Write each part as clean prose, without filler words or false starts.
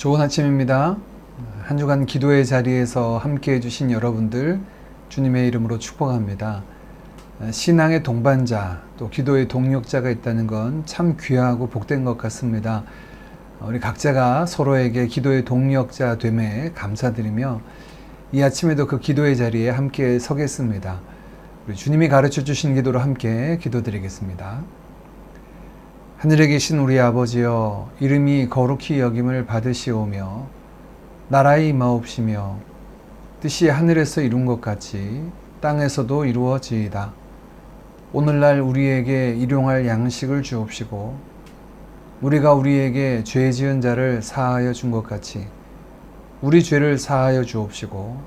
좋은 아침입니다. 한 주간 기도의 자리에서 함께 해주신 여러분들 주님의 이름으로 축복합니다. 신앙의 동반자 또 기도의 동력자가 있다는 건 참 귀하고 복된 것 같습니다. 우리 각자가 서로에게 기도의 동력자 됨에 감사드리며 이 아침에도 그 기도의 자리에 함께 서겠습니다. 우리 주님이 가르쳐 주신 기도로 함께 기도드리겠습니다. 하늘에 계신 우리 아버지여, 이름이 거룩히 여김을 받으시오며 나라의 임하옵시며 뜻이 하늘에서 이룬 것 같이 땅에서도 이루어지이다. 오늘날 우리에게 일용할 양식을 주옵시고 우리가 우리에게 죄 지은 자를 사하여 준 것 같이 우리 죄를 사하여 주옵시고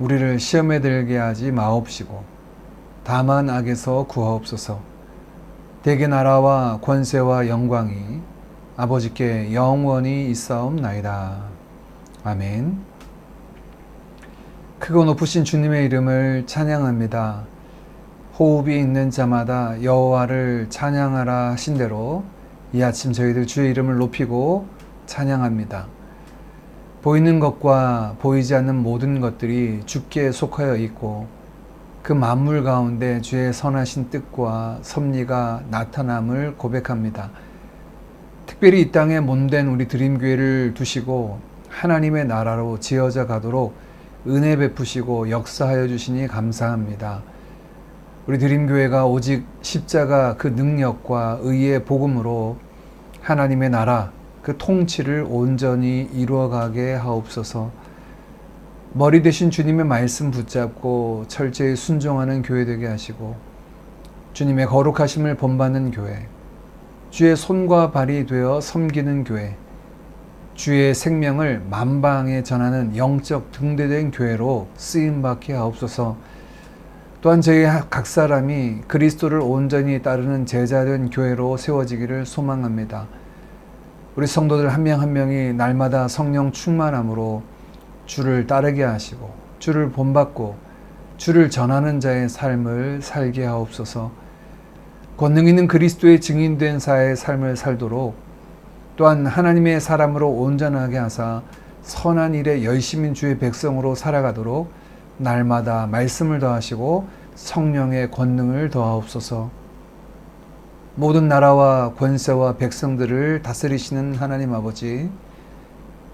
우리를 시험에 들게 하지 마옵시고 다만 악에서 구하옵소서. 대개 나라와 권세와 영광이 아버지께 영원히 있사옵나이다. 아멘. 크고 높으신 주님의 이름을 찬양합니다. 호흡이 있는 자마다 여호와를 찬양하라 하신 대로 이 아침 저희들 주의 이름을 높이고 찬양합니다. 보이는 것과 보이지 않는 모든 것들이 주께 속하여 있고 그 만물 가운데 주의 선하신 뜻과 섭리가 나타남을 고백합니다. 특별히 이 땅에 몸된 우리 드림교회를 두시고 하나님의 나라로 지어져 가도록 은혜 베푸시고 역사하여 주시니 감사합니다. 우리 드림교회가 오직 십자가 그 능력과 의의 복음으로 하나님의 나라 그 통치를 온전히 이루어가게 하옵소서. 머리 대신 주님의 말씀 붙잡고 철저히 순종하는 교회 되게 하시고 주님의 거룩하심을 본받는 교회, 주의 손과 발이 되어 섬기는 교회, 주의 생명을 만방에 전하는 영적 등대된 교회로 쓰임받게 하옵소서. 또한 저희 각 사람이 그리스도를 온전히 따르는 제자된 교회로 세워지기를 소망합니다. 우리 성도들 한 명 한 명이 날마다 성령 충만함으로 주를 따르게 하시고 주를 본받고 주를 전하는 자의 삶을 살게 하옵소서. 권능 있는 그리스도의 증인된 자의 삶을 살도록 또한 하나님의 사람으로 온전하게 하사 선한 일에 열심인 주의 백성으로 살아가도록 날마다 말씀을 더하시고 성령의 권능을 더하옵소서. 모든 나라와 권세와 백성들을 다스리시는 하나님 아버지,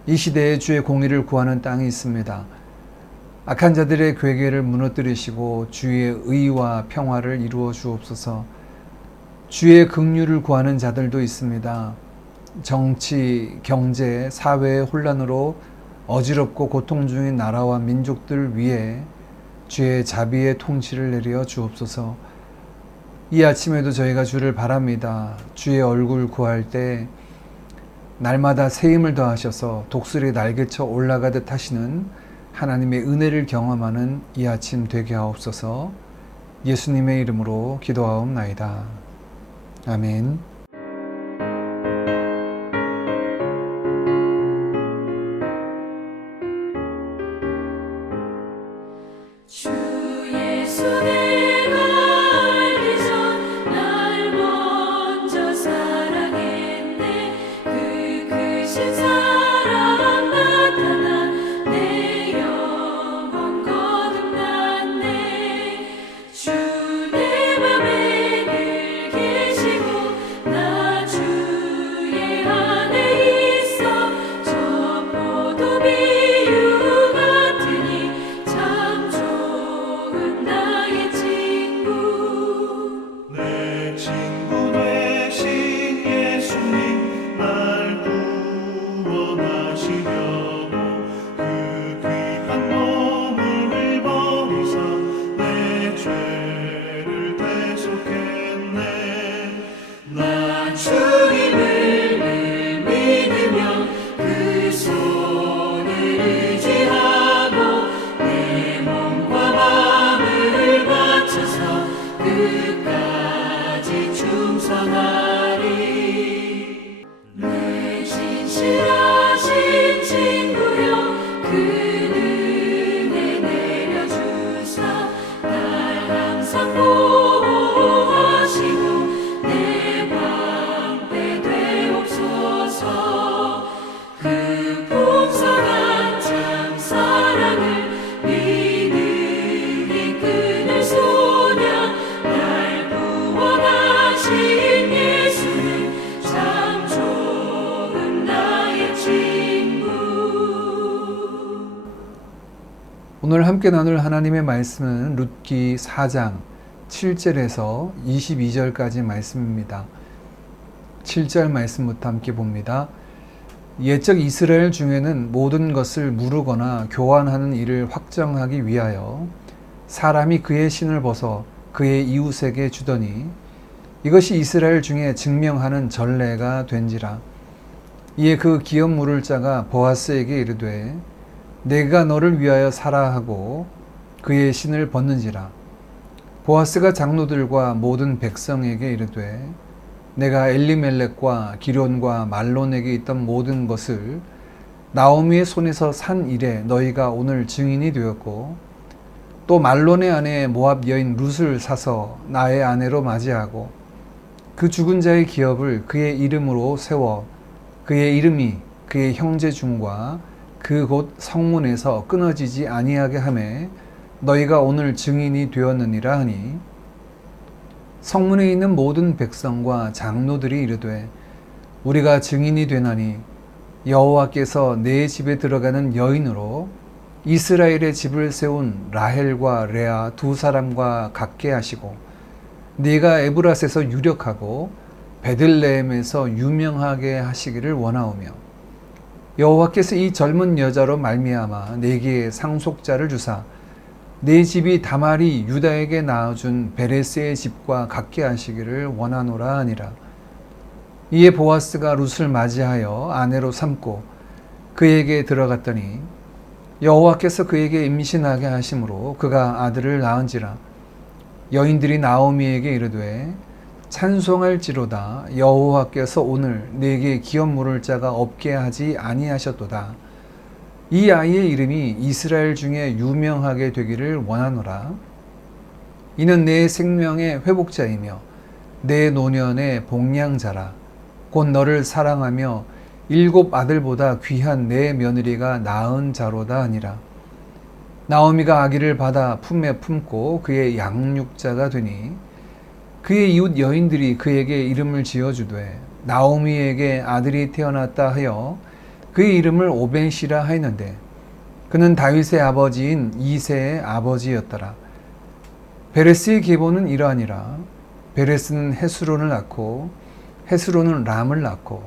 이 시대에 주의 공의를 구하는 땅이 있습니다. 악한 자들의 괴계를 무너뜨리시고 주의 의와 평화를 이루어 주옵소서. 주의 긍휼을 구하는 자들도 있습니다. 정치, 경제, 사회의 혼란으로 어지럽고 고통 중인 나라와 민족들 위에 주의 자비의 통치를 내려 주옵소서. 이 아침에도 저희가 주를 바랍니다. 주의 얼굴 구할 때 날마다 새 힘을 더하셔서 독수리 날개쳐 올라가듯 하시는 하나님의 은혜를 경험하는 이 아침 되게 하옵소서. 예수님의 이름으로 기도하옵나이다. 아멘. 주 예수 내가 알기 전 날 먼저 사랑했네. 그 크신 사랑 나타나 내 영혼 거듭났네. 주 내 맘에 늘 계시고 나 주의 안에 있어. 저 포도 비유 같으니 참 좋은 나의 친구. 내 친구 되신 예수님 날 구원하시려고 그 귀한 몸을 버리사 내 죄를 대속했네. 나 주님을 늘 믿으며 그 손을 의지하고 내 몸과 마음을 바쳐서 끝까지 충성하리. 내 진실하신 친구여 그 은혜 내려주사 날 항상 보호하시고 내 방 오늘 함께 나눌 하나님의 말씀은 룻기 4장 7절에서 22절까지 말씀입니다. 7절 말씀부터 함께 봅니다. 옛적 이스라엘 중에는 모든 것을 무르거나 교환하는 일을 확정하기 위하여 사람이 그의 신을 벗어 그의 이웃에게 주더니 이것이 이스라엘 중에 증명하는 전례가 된지라. 이에 그 기업 물을 자가 보아스에게 이르되 내가 너를 위하여 사라 하고 그의 신을 벗는지라. 보아스가 장로들과 모든 백성에게 이르되 내가 엘리멜렉과 기론과 말론에게 있던 모든 것을 나오미의 손에서 산 이래 너희가 오늘 증인이 되었고 또 말론의 아내 모압 여인 룻을 사서 나의 아내로 맞이하고 그 죽은 자의 기업을 그의 이름으로 세워 그의 이름이 그의 형제 중과 그 곳 성문에서 끊어지지 아니하게 하매 너희가 오늘 증인이 되었느니라 하니 성문에 있는 모든 백성과 장로들이 이르되 우리가 증인이 되나니 여호와께서 내 집에 들어가는 여인으로 이스라엘의 집을 세운 라헬과 레아 두 사람과 같게 하시고 네가 에브라스에서 유력하고 베들레헴에서 유명하게 하시기를 원하오며 여호와께서 이 젊은 여자로 말미암아 내게 상속자를 주사 내 집이 다말이 유다에게 낳아준 베레스의 집과 같게 하시기를 원하노라 하니라. 이에 보아스가 룻을 맞이하여 아내로 삼고 그에게 들어갔더니 여호와께서 그에게 임신하게 하심으로 그가 아들을 낳은지라. 여인들이 나오미에게 이르되 찬송할지로다 여호와께서 오늘 내게 기업 물을 자가 없게 하지 아니하셨도다. 이 아이의 이름이 이스라엘 중에 유명하게 되기를 원하노라. 이는 내 생명의 회복자이며 내 노년의 복량자라. 곧 너를 사랑하며 7 아들보다 귀한 내 며느리가 낳은 자로다 하니라. 나오미가 아기를 받아 품에 품고 그의 양육자가 되니 그의 이웃 여인들이 그에게 이름을 지어주되 나오미에게 아들이 태어났다 하여 그의 이름을 오벳이라 하였는데 그는 다윗의 아버지인 이새의 아버지였더라. 베레스의 계보는 이러하니라. 베레스는 헤스론을 낳고 헤스론은 람을 낳고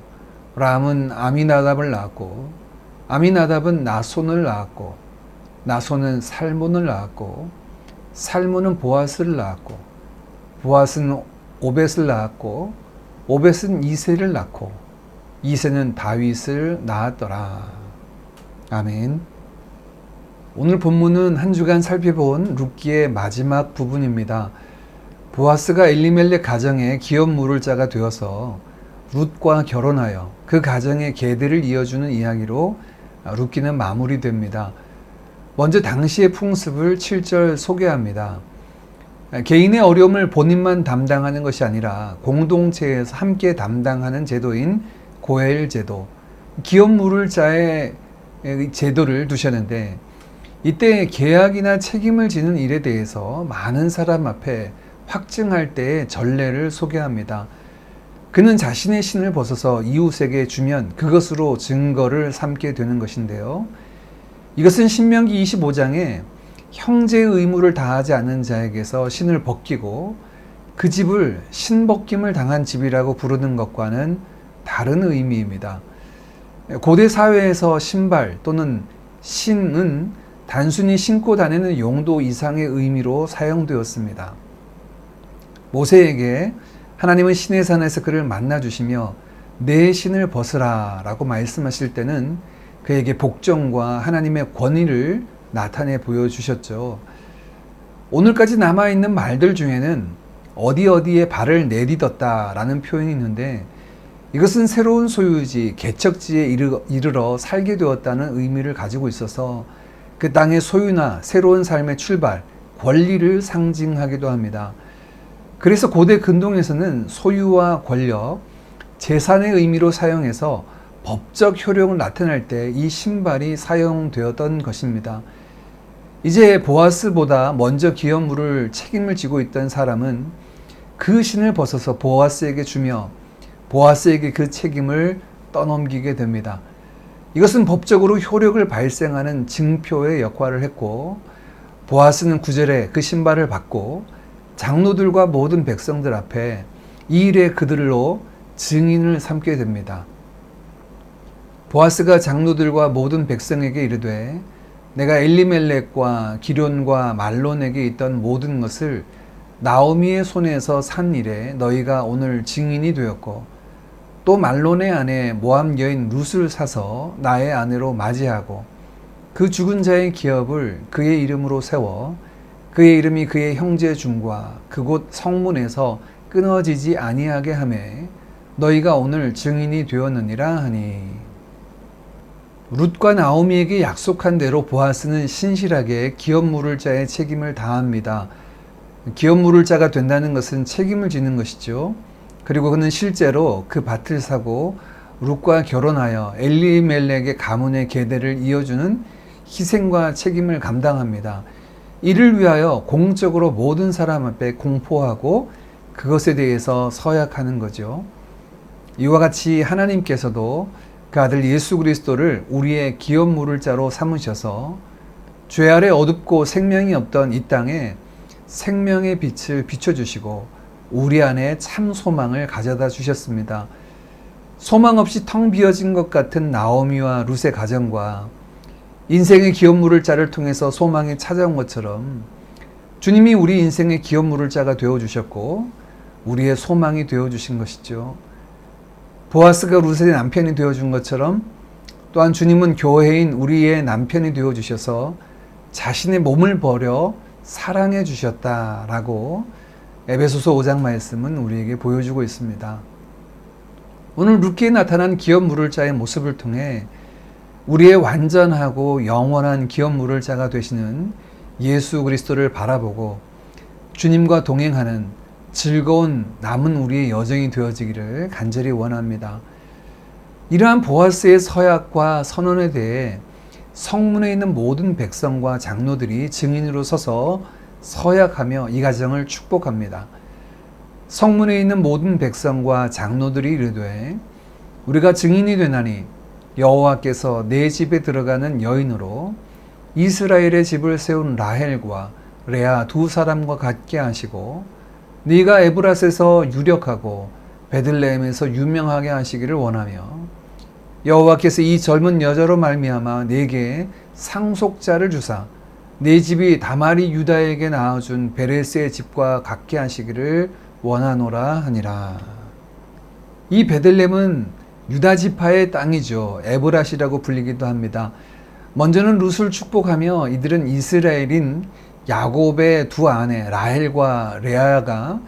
람은 아미나답을 낳았고 아미나답은 나손을 낳았고 나손은 살몬을 낳았고 살몬은 보아스를 낳았고 보아스는 오벳을 낳았고 오벳은 이새를 낳고 이새는 다윗을 낳았더라. 아멘. 오늘 본문은 한 주간 살펴본 룻기의 마지막 부분입니다. 보아스가 엘리멜렉 가정에 기업 물을 자가 되어서 룻과 결혼하여 그 가정의 계대를 이어주는 이야기로 룻기는 마무리됩니다. 먼저 당시의 풍습을 7절 소개합니다. 개인의 어려움을 본인만 담당하는 것이 아니라 공동체에서 함께 담당하는 제도인 고엘 제도, 기업 물을 자의 제도를 두셨는데 이때 계약이나 책임을 지는 일에 대해서 많은 사람 앞에 확증할 때의 전례를 소개합니다. 그는 자신의 신을 벗어서 이웃에게 주면 그것으로 증거를 삼게 되는 것인데요. 이것은 신명기 25장에 형제의 의무를 다하지 않는 자에게서 신을 벗기고 그 집을 신벗김을 당한 집이라고 부르는 것과는 다른 의미입니다. 고대 사회에서 신발 또는 신은 단순히 신고 다니는 용도 이상의 의미로 사용되었습니다. 모세에게 하나님은 시내 산에서 그를 만나 주시며 내 신을 벗으라 라고 말씀하실 때는 그에게 복종과 하나님의 권위를 나타내 보여주셨죠. 오늘까지 남아있는 말들 중에는 어디에 발을 내딛었다 라는 표현이 있는데 이것은 새로운 소유지, 개척지에 이르러 살게 되었다는 의미를 가지고 있어서 그 땅의 소유나 새로운 삶의 출발, 권리를 상징하기도 합니다. 그래서 고대 근동에서는 소유와 권력, 재산의 의미로 사용해서 법적 효력을 나타낼 때 이 신발이 사용되었던 것입니다. 이제 보아스보다 먼저 기업 물을 책임을 지고 있던 사람은 그 신을 벗어서 보아스에게 주며 보아스에게 그 책임을 떠넘기게 됩니다. 이것은 법적으로 효력을 발생하는 증표의 역할을 했고 보아스는 9절에 그 신발을 받고 장로들과 모든 백성들 앞에 이 일에 그들로 증인을 삼게 됩니다. 보아스가 장로들과 모든 백성에게 이르되 내가 엘리멜렉과 기럨과 말론에게 있던 모든 것을 나오미의 손에서 산 일에 너희가 오늘 증인이 되었고 또 말론의 아내 모압 여인 룻을 사서 나의 아내로 맞이하고 그 죽은 자의 기업을 그의 이름으로 세워 그의 이름이 그의 형제 중과 그곳 성문에서 끊어지지 아니하게 하매 너희가 오늘 증인이 되었느니라 하니. 룻과 나오미에게 약속한 대로 보아스는 신실하게 기업 물을 자의 책임을 다합니다. 기업 물을 자가 된다는 것은 책임을 지는 것이죠. 그리고 그는 실제로 그 밭을 사고 룻과 결혼하여 엘리멜렉의 가문의 계대를 이어주는 희생과 책임을 감당합니다. 이를 위하여 공적으로 모든 사람 앞에 공포하고 그것에 대해서 서약하는 거죠. 이와 같이 하나님께서도 그 아들 예수 그리스도를 우리의 기업 물을 자로 삼으셔서 죄 아래 어둡고 생명이 없던 이 땅에 생명의 빛을 비춰주시고 우리 안에 참 소망을 가져다 주셨습니다. 소망 없이 텅 비어진 것 같은 나오미와 룻의 가정과 인생의 기업 물을 자를 통해서 소망이 찾아온 것처럼 주님이 우리 인생의 기업 물을 자가 되어주셨고 우리의 소망이 되어주신 것이죠. 보아스가 룻의 남편이 되어준 것처럼 또한 주님은 교회인 우리의 남편이 되어주셔서 자신의 몸을 버려 사랑해 주셨다라고 에베소서 5장 말씀은 우리에게 보여주고 있습니다. 오늘 룻기에 나타난 기업 물을 자의 모습을 통해 우리의 완전하고 영원한 기업 물을 자가 되시는 예수 그리스도를 바라보고 주님과 동행하는 즐거운 남은 우리의 여정이 되어지기를 간절히 원합니다. 이러한 보아스의 서약과 선언에 대해 성문에 있는 모든 백성과 장로들이 증인으로 서서 서약하며 이 가정을 축복합니다. 성문에 있는 모든 백성과 장로들이 이르되 우리가 증인이 되나니 여호와께서 내 집에 들어가는 여인으로 이스라엘의 집을 세운 라헬과 레아 두 사람과 같게 하시고 네가 에브라스에서 유력하고 베들레헴에서 유명하게 하시기를 원하며 여호와께서 이 젊은 여자로 말미암아 내게 상속자를 주사 내 집이 다말이 유다에게 낳아준 베레스의 집과 같게 하시기를 원하노라 하니라. 이 베들레헴은 유다 지파의 땅이죠. 에브라시라고 불리기도 합니다. 먼저는 룻을 축복하며 이들은 이스라엘인 야곱의 두 아내 라헬과 레아가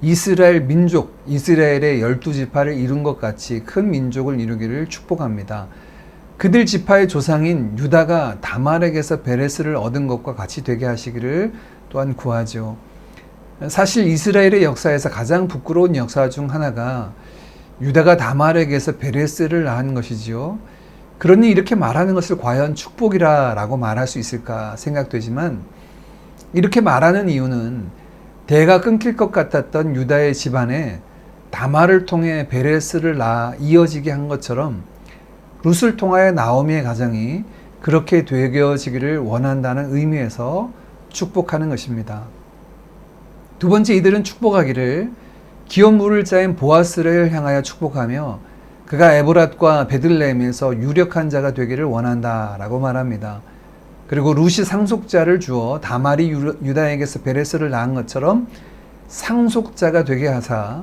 이스라엘 민족, 이스라엘의 12지파를 이룬 것 같이 큰 민족을 이루기를 축복합니다. 그들 지파의 조상인 유다가 다말에게서 베레스를 얻은 것과 같이 되게 하시기를 또한 구하죠. 사실 이스라엘의 역사에서 가장 부끄러운 역사 중 하나가 유다가 다말에게서 베레스를 낳은 것이지요. 그러니 이렇게 말하는 것을 과연 축복이라고 말할 수 있을까 생각되지만 이렇게 말하는 이유는 대가 끊길 것 같았던 유다의 집안에 다말을 통해 베레스를 낳아 이어지게 한 것처럼 룻을 통하여 나오미의 가정이 그렇게 되어지기를 원한다는 의미에서 축복하는 것입니다. 두 번째, 이들은 축복하기를 기업 물을 자인 보아스를 향하여 축복하며 그가 에브랏과 베들레헴에서 유력한 자가 되기를 원한다라고 말합니다. 그리고 룻이 상속자를 주어 다말이 유다에게서 베레스를 낳은 것처럼 상속자가 되게 하사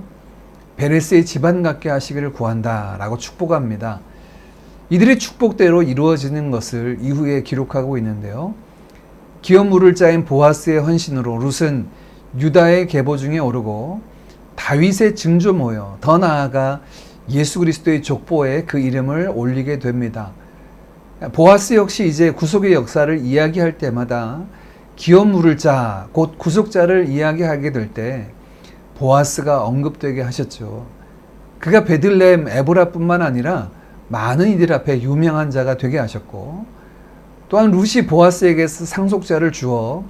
베레스의 집안 같게 하시기를 구한다라고 축복합니다. 이들의 축복대로 이루어지는 것을 이후에 기록하고 있는데요. 기업 물을 자인 보아스의 헌신으로 룻은 유다의 계보 중에 오르고 다윗의 증조모여 더 나아가 예수 그리스도의 족보에 그 이름을 올리게 됩니다. 보아스 역시 이제 구속의 역사를 이야기할 때마다 기업 물을 자, 곧 구속자를 이야기하게 될 때 보아스가 언급되게 하셨죠. 그가 베들레헴 에브라뿐만 아니라 많은 이들 앞에 유명한 자가 되게 하셨고 또한 룻이 보아스에게서 상속자를 주어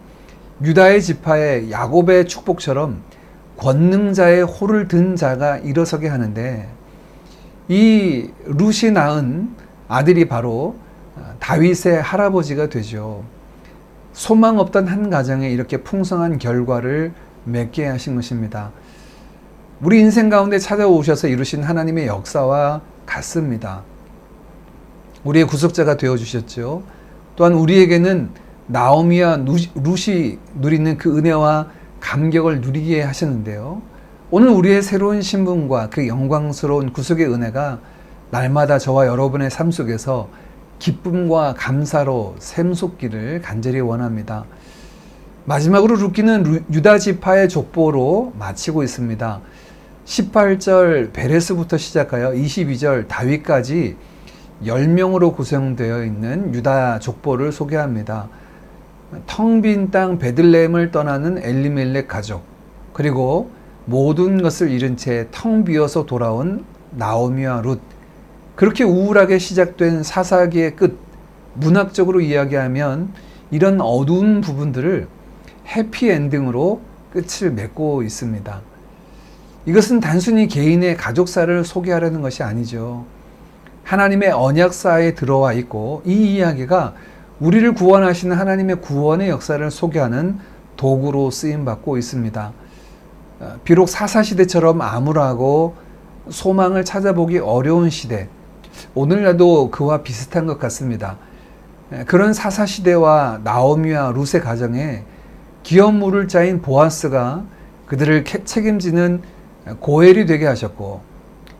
유다의 지파의 야곱의 축복처럼 권능자의 호를 든 자가 일어서게 하는데 이 룻이 낳은 아들이 바로 다윗의 할아버지가 되죠. 소망 없던 한 가정에 이렇게 풍성한 결과를 맺게 하신 것입니다. 우리 인생 가운데 찾아오셔서 이루신 하나님의 역사와 같습니다. 우리의 구속자가 되어주셨죠. 또한 우리에게는 나오미와 룻이 누리는 그 은혜와 감격을 누리게 하셨는데요. 오늘 우리의 새로운 신분과 그 영광스러운 구속의 은혜가 날마다 저와 여러분의 삶 속에서 기쁨과 감사로 샘솟기를 간절히 원합니다. 마지막으로 룻기는 유다 지파의 족보로 마치고 있습니다. 18절 베레스부터 시작하여 22절 다윗까지 10명으로 구성되어 있는 유다 족보를 소개합니다. 텅 빈 땅 베들레헴을 떠나는 엘리멜렉 가족, 그리고 모든 것을 잃은 채 텅 비어서 돌아온 나오미와 룻, 그렇게 우울하게 시작된 사사기의 끝, 문학적으로 이야기하면 이런 어두운 부분들을 해피엔딩으로 끝을 맺고 있습니다. 이것은 단순히 개인의 가족사를 소개하려는 것이 아니죠. 하나님의 언약사에 들어와 있고 이 이야기가 우리를 구원하시는 하나님의 구원의 역사를 소개하는 도구로 쓰임받고 있습니다. 비록 사사시대처럼 암울하고 소망을 찾아보기 어려운 시대, 오늘날도 그와 비슷한 것 같습니다. 그런 사사시대와 나오미와 룻의 가정에 기업 물을 자인 보아스가 그들을 책임지는 고엘이 되게 하셨고,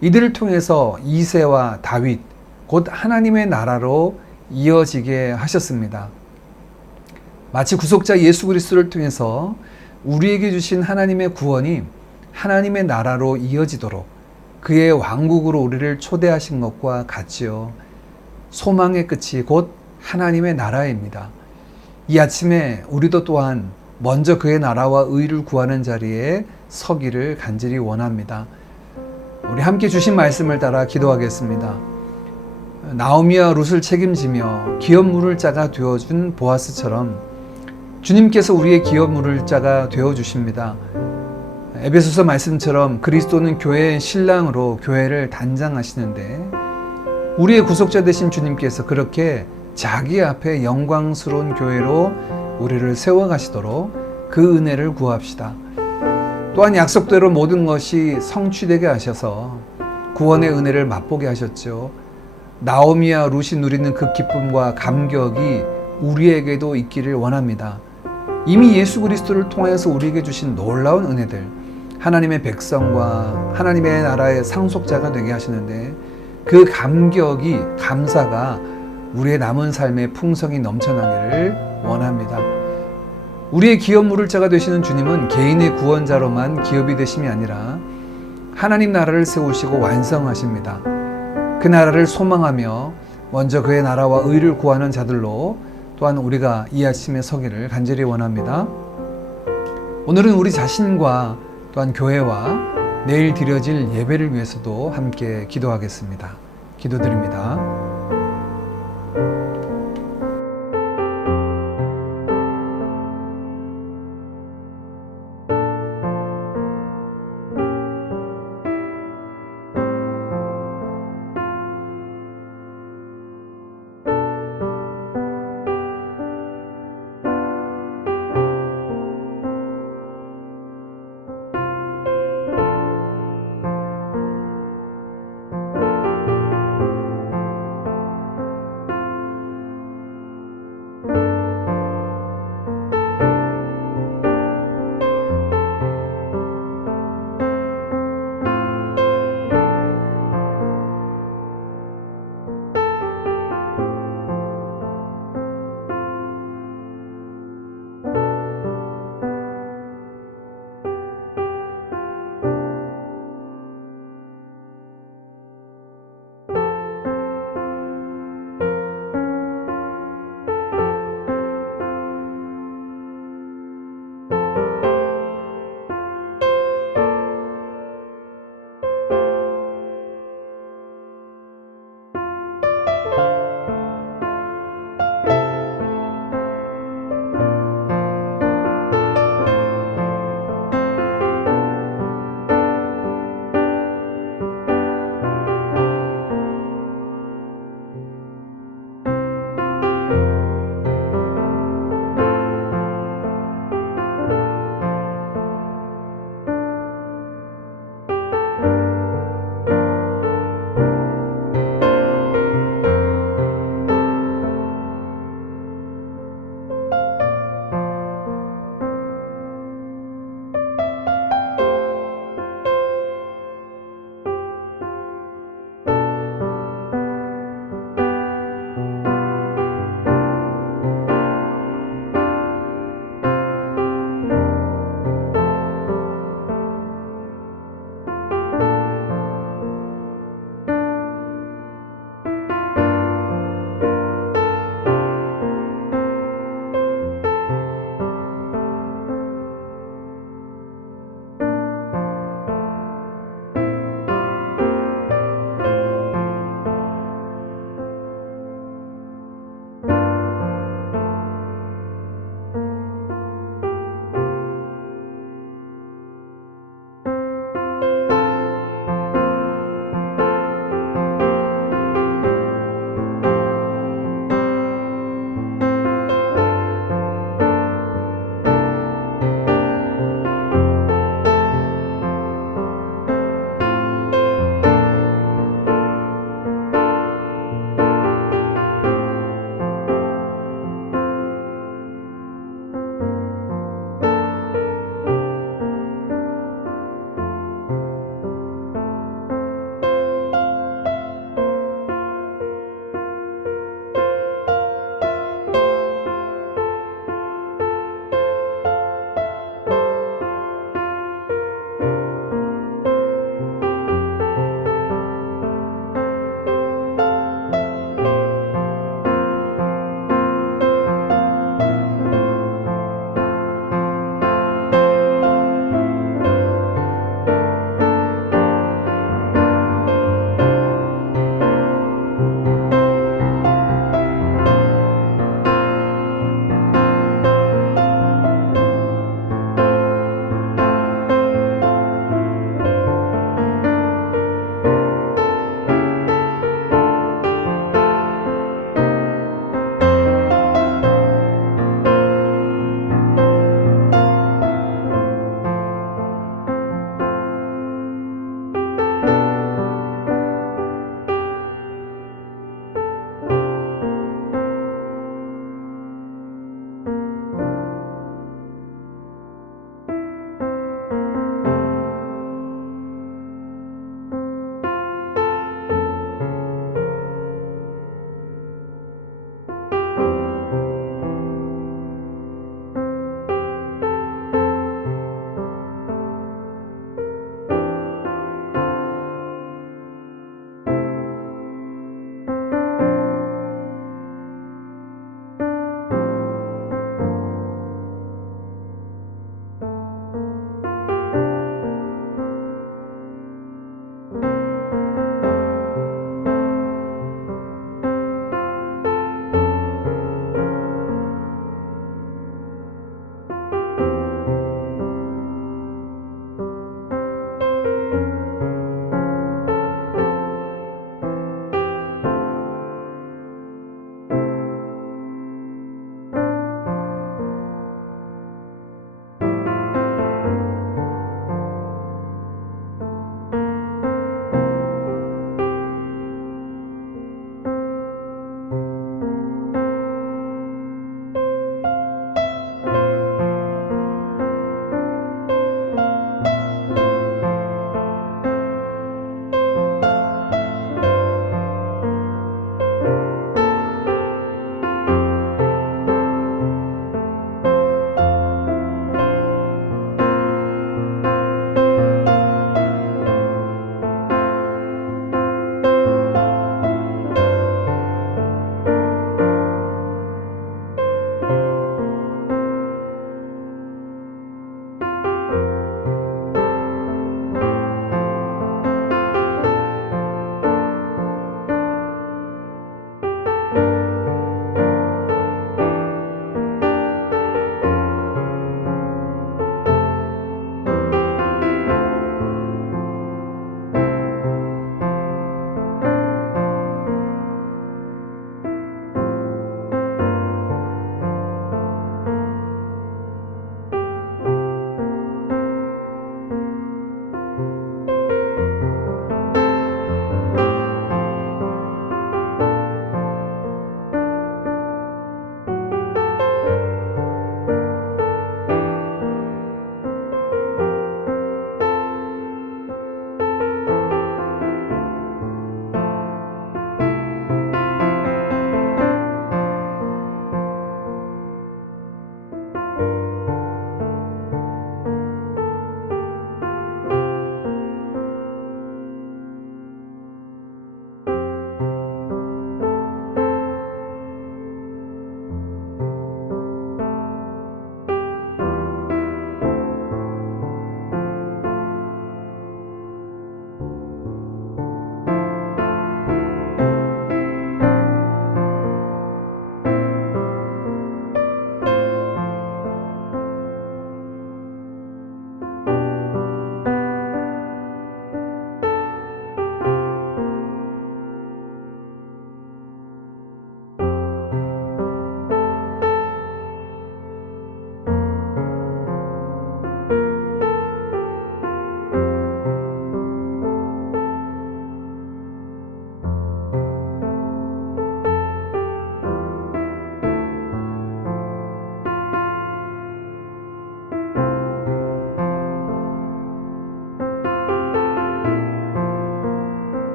이들을 통해서 이새와 다윗, 곧 하나님의 나라로 이어지게 하셨습니다. 마치 구속자 예수 그리스도를 통해서 우리에게 주신 하나님의 구원이 하나님의 나라로 이어지도록 그의 왕국으로 우리를 초대하신 것과 같지요. 소망의 끝이 곧 하나님의 나라입니다. 이 아침에 우리도 또한 먼저 그의 나라와 의를 구하는 자리에 서기를 간절히 원합니다. 우리 함께 주신 말씀을 따라 기도하겠습니다. 나오미와 룻을 책임지며 기업 물을 자가 되어준 보아스처럼 주님께서 우리의 기업 물을 자가 되어주십니다. 에베소서 말씀처럼 그리스도는 교회의 신랑으로 교회를 단장하시는데, 우리의 구속자 되신 주님께서 그렇게 자기 앞에 영광스러운 교회로 우리를 세워가시도록 그 은혜를 구합시다. 또한 약속대로 모든 것이 성취되게 하셔서 구원의 은혜를 맛보게 하셨죠. 나오미와 룻이 누리는 그 기쁨과 감격이 우리에게도 있기를 원합니다. 이미 예수 그리스도를 통해서 우리에게 주신 놀라운 은혜들, 하나님의 백성과 하나님의 나라의 상속자가 되게 하시는데, 그 감격이, 감사가 우리의 남은 삶의 풍성이 넘쳐나기를 원합니다. 우리의 기업 물을 자가 되시는 주님은 개인의 구원자로만 기업이 되심이 아니라 하나님 나라를 세우시고 완성하십니다. 그 나라를 소망하며 먼저 그의 나라와 의를 구하는 자들로 또한 우리가 이 아침에 서기를 간절히 원합니다. 오늘은 우리 자신과 또한 교회와 내일 드려질 예배를 위해서도 함께 기도하겠습니다. 기도드립니다.